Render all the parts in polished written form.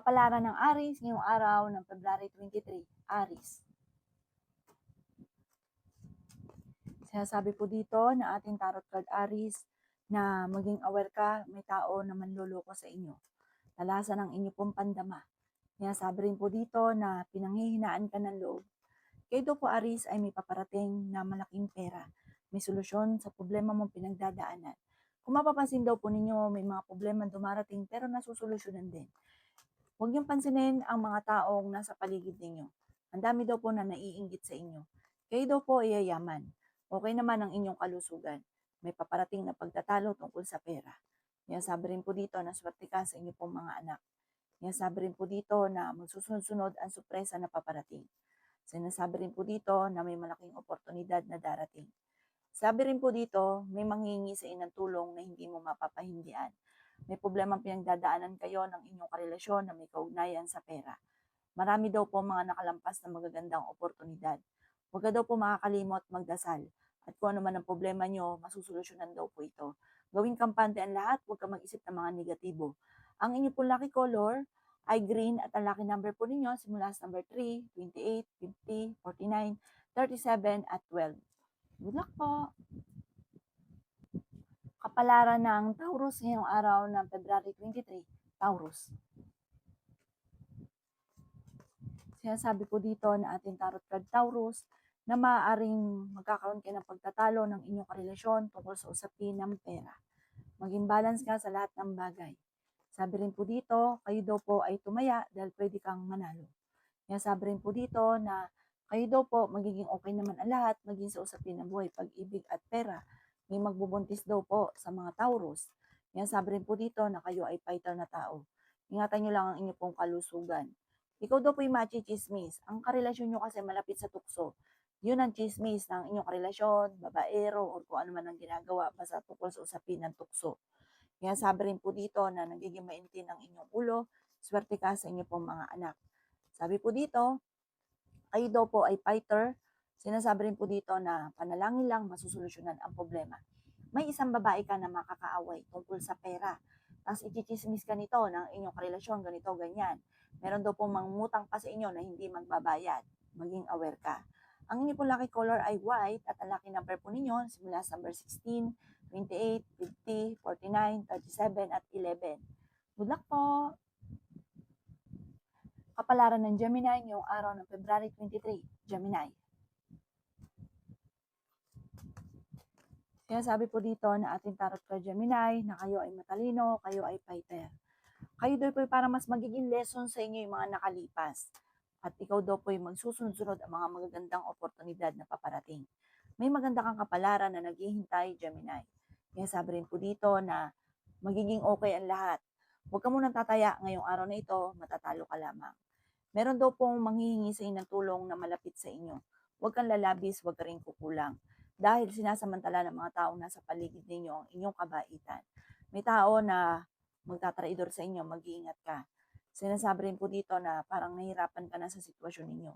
Kapalaran ng Aries ngayong araw ng February 23, Aries. Sinasabi po dito na ating tarot card Aries na maging aware ka, may tao na manloloko sa inyo. Talasan ang inyo pong pandama. Sinasabi rin po dito na pinanghihinaan ka ng loob. Kayo daw po Aries ay may paparating na malaking pera. May solusyon sa problema mong pinagdadaanan. Kung mapapansin daw po ninyo, may mga problema dumarating pero nasusolusyonan din. Huwag niyong pansinin ang mga taong nasa paligid ninyo. Ang dami daw po na naiinggit sa inyo. Kayo daw po ay yayaman. Okay naman ang inyong kalusugan. May paparating na pagtatalo tungkol sa pera. Sabi rin po dito na swerte ka sa inyo pong mga anak. Sabi rin po dito na magsusunod-sunod ang sorpresa na paparating. Sinasabi rin po dito na may malaking oportunidad na darating. Sabi rin po dito, may manghingi sa inang tulong na hindi mo mapapahindian. May problemang pinagdadaanan kayo ng inyong karelasyon na may kaugnayan sa pera. Marami daw po mga nakalampas na magagandang oportunidad. Huwag ka daw po makakalimot magdasal. At kung ano man ang problema nyo, masusolusyonan daw po ito. Gawing kampante ang lahat, huwag ka mag-isip ng mga negatibo. Ang inyo po lucky color ay green at ang lucky number po ninyo simula sa number 3, 28, 50, 49, 37 at 12. Good luck po! Kapalaran ng Taurus ngayong araw ng February 23, Taurus. Sinasabi po dito na ating tarot card Taurus na maaaring magkakaroon kayo ng pagtatalo ng inyong karelasyon tungkol sa usapin ng pera. Maging balance ka sa lahat ng bagay. Sabi rin po dito, kayo daw po ay tumaya dahil pwede kang manalo. Sabi rin po dito na kayo daw po magiging okay naman ang lahat, maging sa usapin ng buhay, pag-ibig at pera. May magbubuntis daw po sa mga Taurus. Sabi rin po dito na kayo ay fighter na tao. Ingatan nyo lang ang inyong pong kalusugan. Ikaw daw po yung machi-chismis. Ang karelasyon nyo kasi malapit sa tukso. Yun ang chismis ng inyong karelasyon, babaero, o kung ano man ang ginagawa basta tungkol sa usapin ng tukso. Sabi rin po dito na nagiging maintin ang inyong ulo, swerte ka sa inyong pong mga anak. Sabi po dito, kayo daw po ay fighter. Sinasabi rin po dito na panalangin lang masusolusyonan ang problema. May isang babae ka na makakaaway tungkol sa pera. Tapos ichichismis ka nito ng inyong karelasyon, ganito, ganyan. Meron daw po mangungutang pa sa inyo na hindi magbabayad. Maging aware ka. Ang inyong po lucky color ay white at ang lucky number po ninyo simula sa number 16, 28, 50, 49, 37 at 11. Good luck po! Kapalaran ng Gemini ngayong araw ng February 23, Gemini. Sinasabi po dito na ating tarot card Gemini na kayo ay matalino, kayo ay fighter. Kayo daw po ay para mas magiging lesson sa inyo yung mga nakalipas. At ikaw daw po ay magsusunod-sunod ang mga magagandang oportunidad na paparating. May maganda kang kapalaran na naghihintay, Gemini. Sabi rin po dito na magiging okay ang lahat. Huwag ka munang tataya ngayong araw na ito, matatalo ka lamang. Meron daw pong manghihingi sa inyo ng tulong na malapit sa inyo. Huwag kang lalabis, huwag ka rin kukulang. Dahil sinasamantala ng mga taong nasa paligid ninyo ang inyong kabaitan. May tao na magtatraidor sa inyo, mag-iingat ka. Sinasabi rin po dito na parang nahihirapan ka na sa sitwasyon ninyo.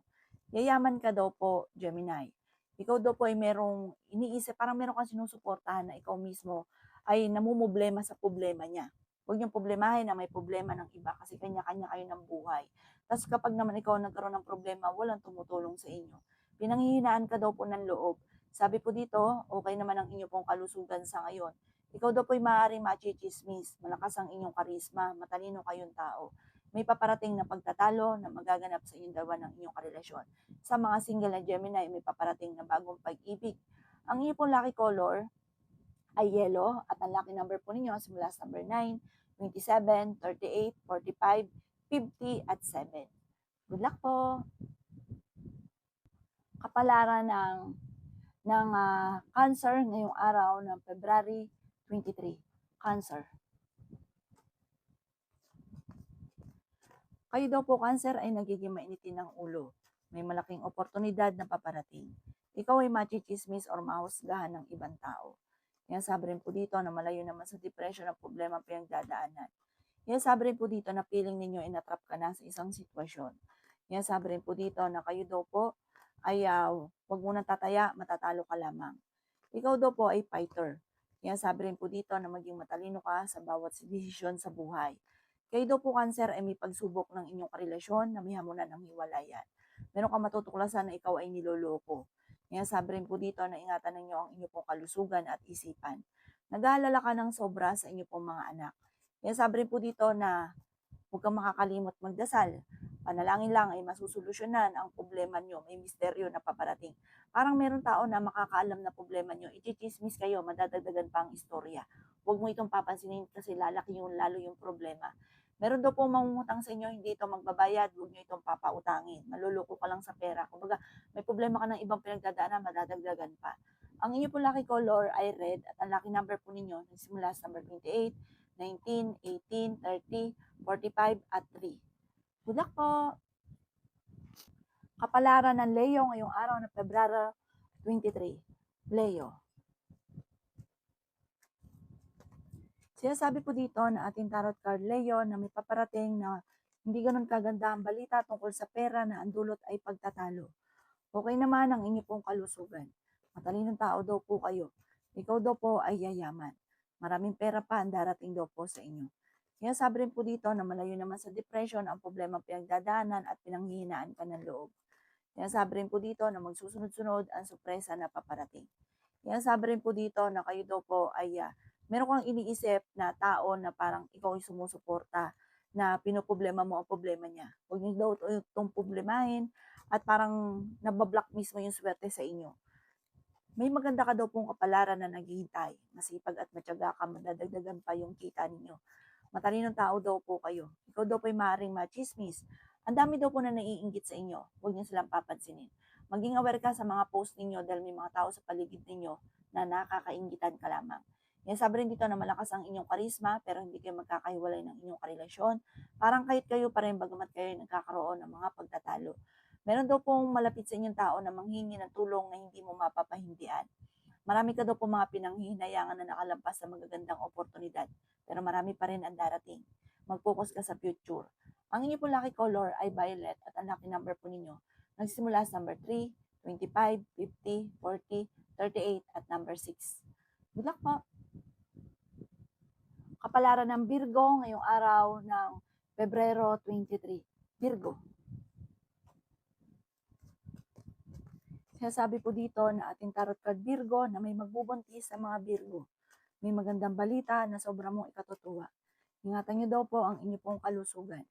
Yayaman ka daw po, Gemini. Ikaw daw po ay merong iniisip, parang meron kang sinusuportahan na ikaw mismo ay namumblema sa problema niya. Huwag niyong problemahin na may problema ng iba kasi kanya-kanya kayo ng buhay. Tapos kapag naman ikaw nagkaroon ng problema, walang tumutulong sa inyo. Pinanghihinaan ka daw po ng loob. Sabi po dito, okay naman ang inyo pong kalusugan sa ngayon. Ikaw daw po'y maaaring machichismis, malakas ang inyong karisma, matalino kayong tao. May paparating na pagtatalo na magaganap sa inyong dalawa ng inyong karelasyon. Sa mga single na Gemini, may paparating na bagong pag-ibig. Ang inyong pong lucky color ay yellow at ang lucky number po ninyo simula sa number 9, 27, 38, 45, 50 at 7. Good luck po! Kapalaran ng Cancer ngayong araw ng February 23. Cancer. Kayo daw po, Cancer, ay nagiging mainitin ng ulo. May malaking oportunidad na paparating. Ikaw ay machichismis or mahusgahan ng ibang tao. Sabi rin po dito na malayo naman sa depression ang problema ang pinagdadaanan. Sabi rin po dito na feeling ninyo inatrap ka na sa isang sitwasyon. Sabi rin po dito na kayo daw po ay huwag mo nang tataya, matatalo ka lamang. Ikaw daw po ay fighter. Sabi rin po dito na maging matalino ka sa bawat desisyon sa buhay. Kayo daw po Cancer ay may pagsubok ng inyong karelasyon na may hamunan ng hiwalayan. Meron kang matutuklasan na ikaw ay niloloko. Kaya sabi rin po dito na ingatan ninyo ang inyong pong kalusugan at isipan. Nag-aalala ka ng sobra sa inyong pong mga anak. Kaya sabi rin po dito na huwag kang makakalimot magdasal. Panalangin lang ay masusolusyonan ang problema nyo. May misteryo na paparating. Parang meron tao na makakaalam na problema nyo. Ichichismis kayo, madadagdagan pa ang istorya. Huwag mo itong papansinin kasi lalaki yung lalo yung problema. Meron daw po mangungutang sa inyo, hindi ito magbabayad, huwag nyo itong papautangin. Maluloko ka lang sa pera. Kumbaga, may problema ka ng ibang pinagdadaanan, madadagdagan pa. Ang inyo po lucky color ay red at ang lucky number po ninyo nagsimula sa number 28, 19, 18, 30, 45 at 3. Good luck po! Kapalaran ng Leo ngayong araw ng Pebrero 23. Leo. Sinasabi po dito na ating tarot card Leo na may paparating na hindi ganun kaganda ang balita tungkol sa pera na ang dulot ay pagtatalo. Okay naman ang inyo pong kalusugan. Matalinong tao daw po kayo. Ikaw daw po ay yayaman. Maraming pera pa ang darating daw po sa inyo. Kaya sabi rin po dito na malayo naman sa depression ang problema pinagdadaanan at pinanghihinaan ka ng loob. Kaya sabi rin po dito na magsusunod-sunod ang sorpresa na paparating. Kaya sabi rin po dito na kayo daw po ay meron kang iniisip na tao na parang ikaw ay sumusuporta na pinoproblema mo ang problema niya. Huwag niyo daw itong problemahin at parang nabablock mismo yung swerte sa inyo. May maganda ka daw pong kapalaran na naghihintay. Masipag at matyaga ka, madadagdagan pa yung kita ninyo. Matalinong tao daw po kayo. Ikaw daw po ay maaaring machismis. Ang dami daw po na naiinggit sa inyo. Huwag niyo silang papansinin. Maging aware ka sa mga post ninyo dahil may mga tao sa paligid ninyo na nakakainggitan ka lamang. Yan sabi rin dito na malakas ang inyong karisma pero hindi kayo magkakahiwalay ng inyong karelasyon. Parang kahit kayo pa rin bagamat kayo nagkakaroon ng mga pagtatalo. Meron daw pong malapit sa inyong tao na manghingi ng tulong na hindi mo mapapahindian. Marami ka daw po mga pinanghihinayangan na nakalampas sa magagandang oportunidad. Pero marami pa rin ang darating. Mag-focus ka sa future. Ang inyo po lucky color ay violet at ang lucky number po ninyo nagsimula sa number 3, 25, 50, 40, 38 at number 6. Good luck po! Kapalaran ng Virgo ngayong araw ng Pebrero 23. Virgo. Sinasabi po dito na ating tarot card Virgo na may magbubuntis sa mga Virgo. May magandang balita na sobrang mong ikatutuwa. Ingatan niyo daw po ang inyo pong kalusugan.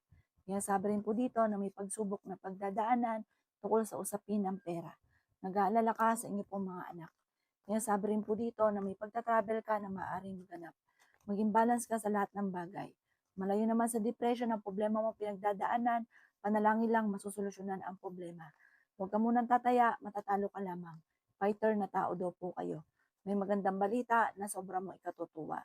Sinasabi rin po dito na may pagsubok na pagdadaanan tungkol sa usapin ng pera. Nag-aalala ka sa inyo pong mga anak. Sinasabi rin po dito na may pagtatravel ka na maaaring maganap. Maging balance ka sa lahat ng bagay. Malayo naman sa depression ang problema mo pinagdadaanan, panalangin lang masusolusyonan ang problema. Huwag ka munang tataya, matatalo ka lamang. Fighter na tao daw po kayo. May magandang balita na sobrang mo ikatutuwa.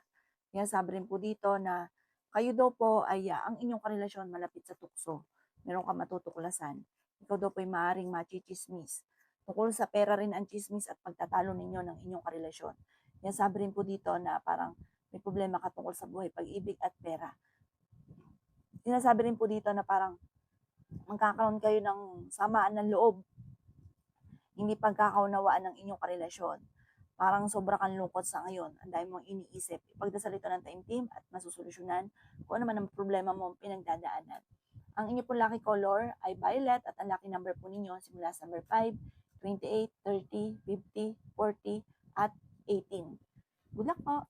Kaya sabi rin po dito na kayo daw po ay ang inyong karelasyon malapit sa tukso. Meron ka matutuklasan. Ikaw daw po ay maaaring machichismis. Tungkol sa pera rin ang chismis at pagtatalo ninyo ng inyong karelasyon. Kaya sabi rin po dito na parang may problema ka tungkol sa buhay, pag-ibig at pera. Sinasabi rin po dito na parang magkakaroon kayo ng samaan ng loob, hindi pagkakaunawaan ng inyong karelasyon. Parang sobra kang lungkot sa ngayon, ang dami mong iniisip. Ipagdasal ito ng taimtim at masusolusyonan kung ano man ang problema mo pinagdadaanan. Ang inyo po lucky color ay violet at ang lucky number po ninyo simula sa number 5, 28, 30, 50, 40 at 18. Good luck po!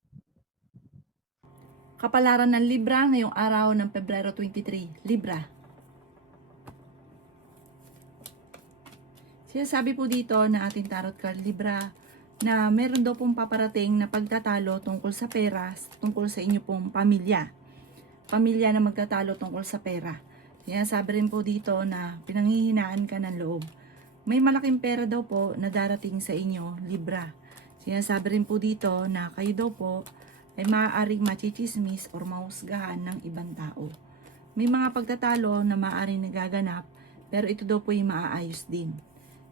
Kapalaran ng Libra ngayong araw ng Pebrero 23. Libra. Sinasabi po dito na ating tarot card Libra na meron daw pong paparating na pagtatalo tungkol sa pera, tungkol sa inyo pong pamilya. Pamilya na magtatalo tungkol sa pera. Sinasabi rin po dito na pinanghihinaan ka ng loob. May malaking pera daw po na darating sa inyo, Libra. Sinasabi rin po dito na kayo daw po ay maaaring machichismis or mahusgahan ng ibang tao. May mga pagtatalo na maaaring nagaganap pero ito daw po ay maaayos din.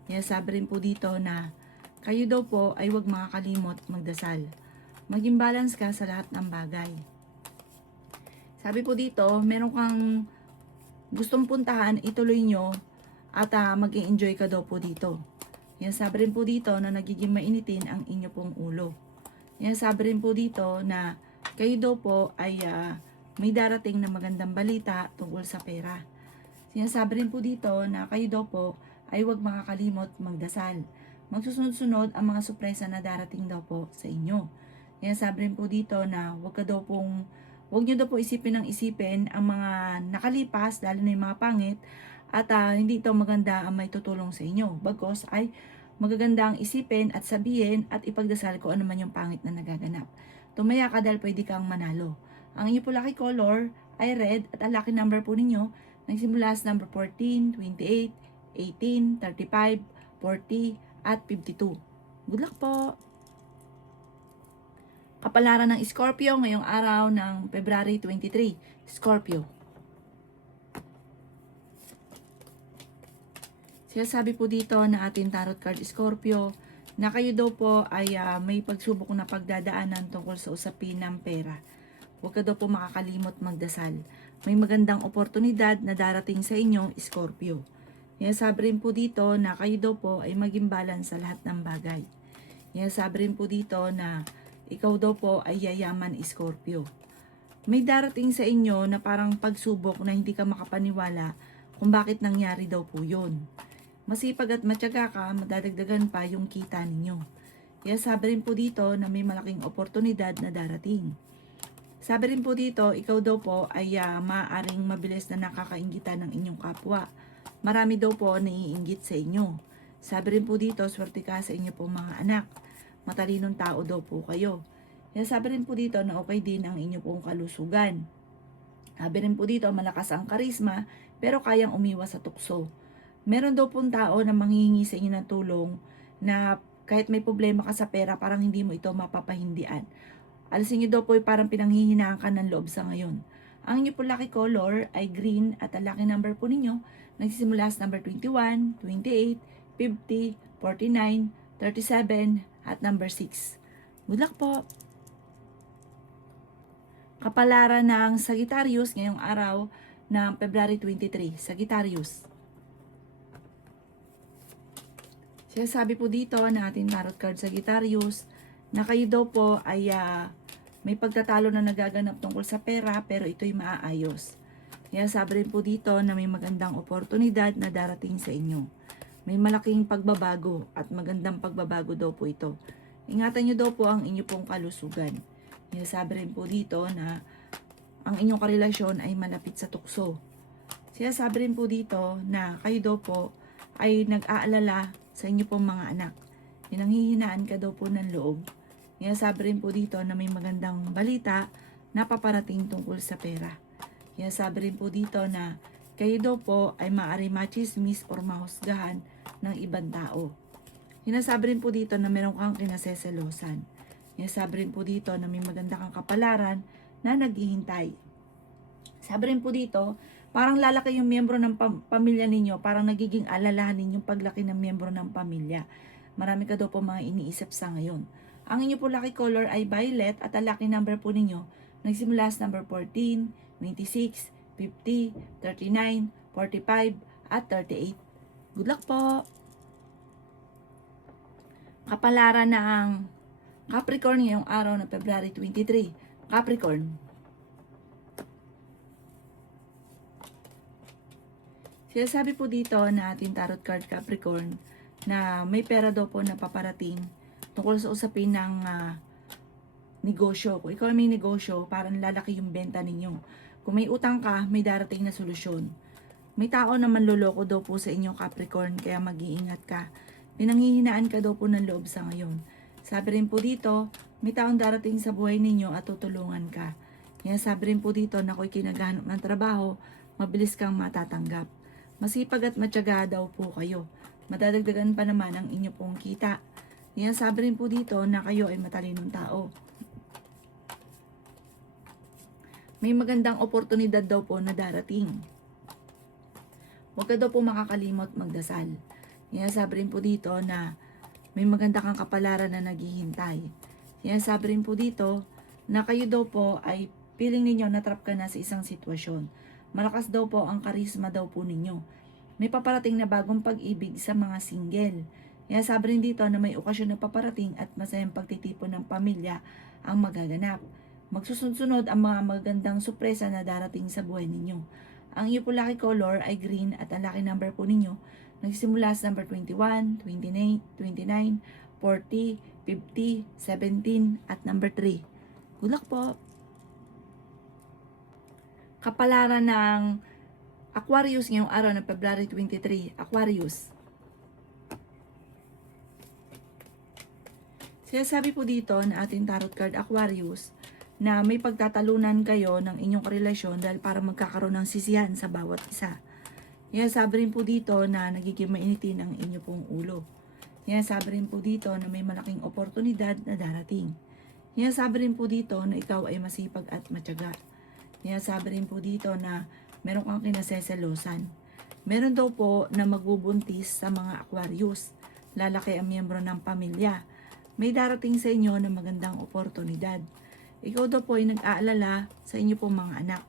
Kaya sabi rin po dito na kayo daw po ay huwag makakalimot magdasal. Maging balance ka sa lahat ng bagay. Sabi po dito, meron kang gustong puntahan, ituloy nyo at mag-enjoy ka daw po dito. Kaya sabi rin po dito na nagiging mainitin ang inyo pong ulo. Yan sabi rin po dito na kayo daw po ay may darating na magandang balita tungkol sa pera. Sinasabi rin po dito na kayo daw po ay huwag makakalimot magdasal. Magsusunod-sunod ang mga sorpresa na darating daw po sa inyo. Sinasabi rin po dito na huwag nyo daw po isipin ng isipin ang mga nakalipas, lalo na yung mga pangit, at hindi ito maganda ang may tutulong sa inyo. Bagos ay magaganda ang isipin at sabihin at ipagdasal ko ano man yung pangit na nagaganap. Tumaya ka dahil pwede kang manalo. Ang inyo po lucky color ay red at ang lucky number po ninyo nagsimula sa number 14, 28, 18, 35, 40, at 52. Good luck po! Kapalaran ng Scorpio ngayong araw ng February 23. Scorpio. Sinasabi po dito na ating tarot card Scorpio na kayo daw po ay may pagsubok na pagdadaanan tungkol sa usapin ng pera. Huwag ka daw po makakalimot magdasal. May magandang oportunidad na darating sa inyo, Scorpio. Sinasabi rin po dito na kayo daw po ay maging balance sa lahat ng bagay. Sinasabi rin po dito na ikaw daw po ay yayaman, Scorpio. May darating sa inyo na parang pagsubok na hindi ka makapaniwala kung bakit nangyari daw po yun. Masipag at matyaga ka, madadagdagan pa yung kita ninyo. Kaya sabi rin po dito na may malaking oportunidad na darating. Sabi rin po dito, ikaw daw po ay maaaring mabilis na nakakainggitan ng inyong kapwa. Marami daw po naiinggit sa inyo. Sabi rin po dito, swerte ka sa inyo po mga anak. Matalinong tao daw po kayo. Kaya sabi rin po dito na okay din ang inyo pong kalusugan. Sabi rin po dito, malakas ang karisma pero kayang umiwas sa tukso. Meron daw pong tao na manghihingi sa inyo ng tulong na kahit may problema ka sa pera, parang hindi mo ito mapapahindian. Alisin nyo daw po parang pinanghihinaan ka ng loob sa ngayon. Ang inyo po lucky color ay green at ang lucky number po ninyo nagsisimula sa number 21, 28, 50, 49, 37 at number 6. Good luck po! Kapalaran ng Sagittarius ngayong araw ng February 23. Sagittarius. Sabi po dito na ating tarot card Sagittarius na kayo daw po ay may pagtatalo na nagaganap tungkol sa pera pero ito'y maaayos. Kaya sabi rin po dito na may magandang oportunidad na darating sa inyo. May malaking pagbabago at magandang pagbabago daw po ito. Ingatan nyo daw po ang inyo pong kalusugan. Kaya sabi rin po dito na ang inyong karelasyon ay malapit sa tukso. Kaya sabi rin po dito na kayo daw po ay nag-aalala sa inyo pong mga anak. Nanghihinaan ka daw po ng loob. Kaya sabi rin po dito na may magandang balita na paparating tungkol sa pera. Kaya sabi rin po dito na kayo daw po ay maaari machismis or mahusgahan ng ibang tao. Sinasabi rin po dito na meron kang kinaseselosan. Sinasabi rin po dito na may maganda kang kapalaran na naghihintay. Sabi rin po dito, parang lalaki yung miyembro ng pamilya ninyo, parang nagiging alalahanin yung paglaki ng miyembro ng pamilya. Marami ka daw po mga iniisip sa ngayon. Ang inyo po lucky color ay violet at ang lucky number po ninyo nagsimula sa number 14, 26, 50, 39, 45, at 38. Good luck po! Kapalaran ng Capricorn ngayong araw ng February 23. Capricorn. Sinasabi po dito na ating tarot card Capricorn na may pera daw po na paparating tungkol sa usapin ng negosyo. Kung ikaw may negosyo, parang lalaki yung benta ninyo. Kung may utang ka, may darating na solusyon. May tao na manloloko daw po sa inyo Capricorn, kaya mag-iingat ka. Pinanghihinaan ka daw po ng loob sa ngayon. Sabi rin po dito, may taong darating sa buhay ninyo at tutulungan ka. Kaya sabi rin po dito na kung kinaghanap ng trabaho, mabilis kang matatanggap. Masipag at matyaga daw po kayo. Madadagdagan pa naman ang inyo pong kita. Kaya sabi rin po dito na kayo ay matalinong tao. May magandang oportunidad daw po na darating. Huwag ka daw po makakalimot magdasal. Kaya sabi rin po dito na may maganda kang kapalaran na naghihintay. Kaya sabi rin po dito na kayo daw po ay feeling ninyo na-trap ka na sa isang sitwasyon. Malakas daw po ang karisma daw po ninyo. May paparating na bagong pag-ibig sa mga single. Kaya sabi rin dito na may okasyon na paparating at masayang pagtitipon ng pamilya ang magaganap. Magsusunod ang mga magandang sorpresa na darating sa buhay ninyo. Ang iyo po lucky color ay green at ang lucky number po ninyo nagsisimula sa number 21, 29, 29, 40, 50, 17 at number 3. Good luck po! Kapalaran ng Aquarius ngayong araw ng February 23. Aquarius. Sinasabi po dito na ating tarot card Aquarius na may pagtatalunan kayo ng inyong relasyon dahil para magkakaroon ng sisihan sa bawat isa. Sinasabi rin po dito na nagiging mainitin ang inyo pong ulo. Sinasabi rin po dito na may malaking oportunidad na darating. Sinasabi rin po dito na ikaw ay masipag at matyaga. Sinasabi rin po dito na meron kang kinaseselosan. Meron daw po na magbubuntis sa mga Aquarius. Lalaki ang miyembro ng pamilya. May darating sa inyo na magandang oportunidad. Ikaw daw po ay nag-aalala sa inyo pong mga anak.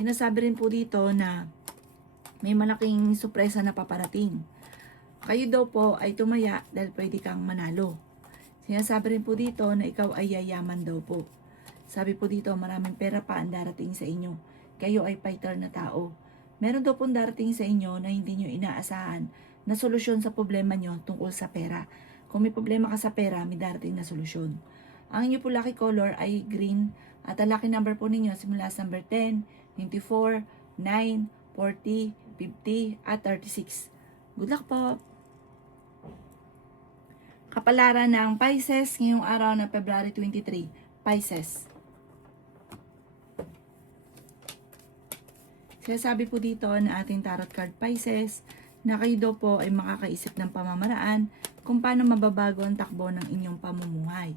Sinasabi rin po dito na may malaking sorpresa na paparating. Kayo daw po ay tumaya dahil pwede kang manalo. Sinasabi rin po dito na ikaw ay yayaman daw po. Sabi po dito maraming pera pa ang darating sa inyo. Kayo ay fighter na tao. Meron daw pong darating sa inyo na hindi nyo inaasahan na solusyon sa problema nyo tungkol sa pera. Kung may problema ka sa pera, may darating na solusyon. Ang inyo po lucky color ay green at ang lucky number po ninyo simula sa number 10, 24, 9, 40, 50 at 36. Good luck po! Kapalaran ng Pisces ngayong araw na February 23. Pisces. Sinasabi po dito na ating tarot card Pisces na kayo daw po ay makakaisip ng pamamaraan kung paano mababago ang takbo ng inyong pamumuhay.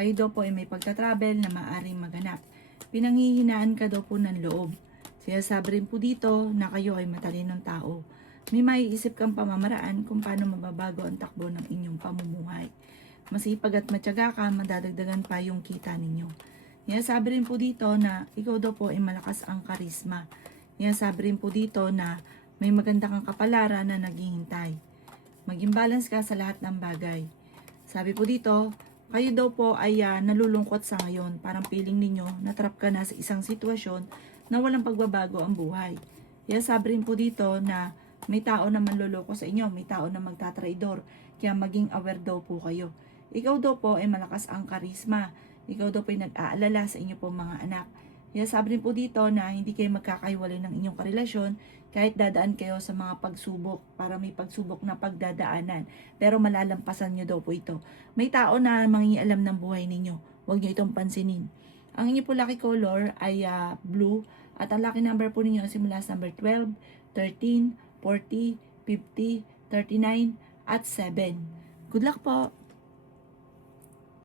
Kayo daw po ay may pagtatravel na maaaring maganap. Pinanghihinaan ka daw po ng loob. Sinasabi rin po dito na kayo ay matalinong tao. May maiisip kang pamamaraan kung paano mababago ang takbo ng inyong pamumuhay. Masipag at matyaga ka, madadagdagan pa yung kita ninyo. Sinasabi rin po dito na ikaw daw po ay malakas ang karisma. Sinasabi rin po dito na may maganda kang kapalaran na naghihintay. Maging balance ka sa lahat ng bagay. Sabi po dito, kayo daw po ay nalulungkot sa ngayon. Parang feeling ninyo, natrap ka na sa isang sitwasyon na walang pagbabago ang buhay. Kaya sabi rin po dito na may tao na manloloko sa inyo, may tao na magtatraidor. Kaya maging aware daw po kayo. Ikaw daw po ay malakas ang karisma. Ikaw daw po ay nag-aalala sa inyo po mga anak. Kaya sabi rin po dito na hindi kayo magkakaiwalay ng inyong karelasyon kahit dadaan kayo sa mga pagsubok para may pagsubok na pagdadaanan. Pero malalampasan nyo daw po ito. May tao na mangingialam ng buhay ninyo. Huwag nyo itong pansinin. Ang inyo po lucky color ay blue at ang lucky number po ninyo simula sa number 12, 13, 40, 50, 39 at 7. Good luck po!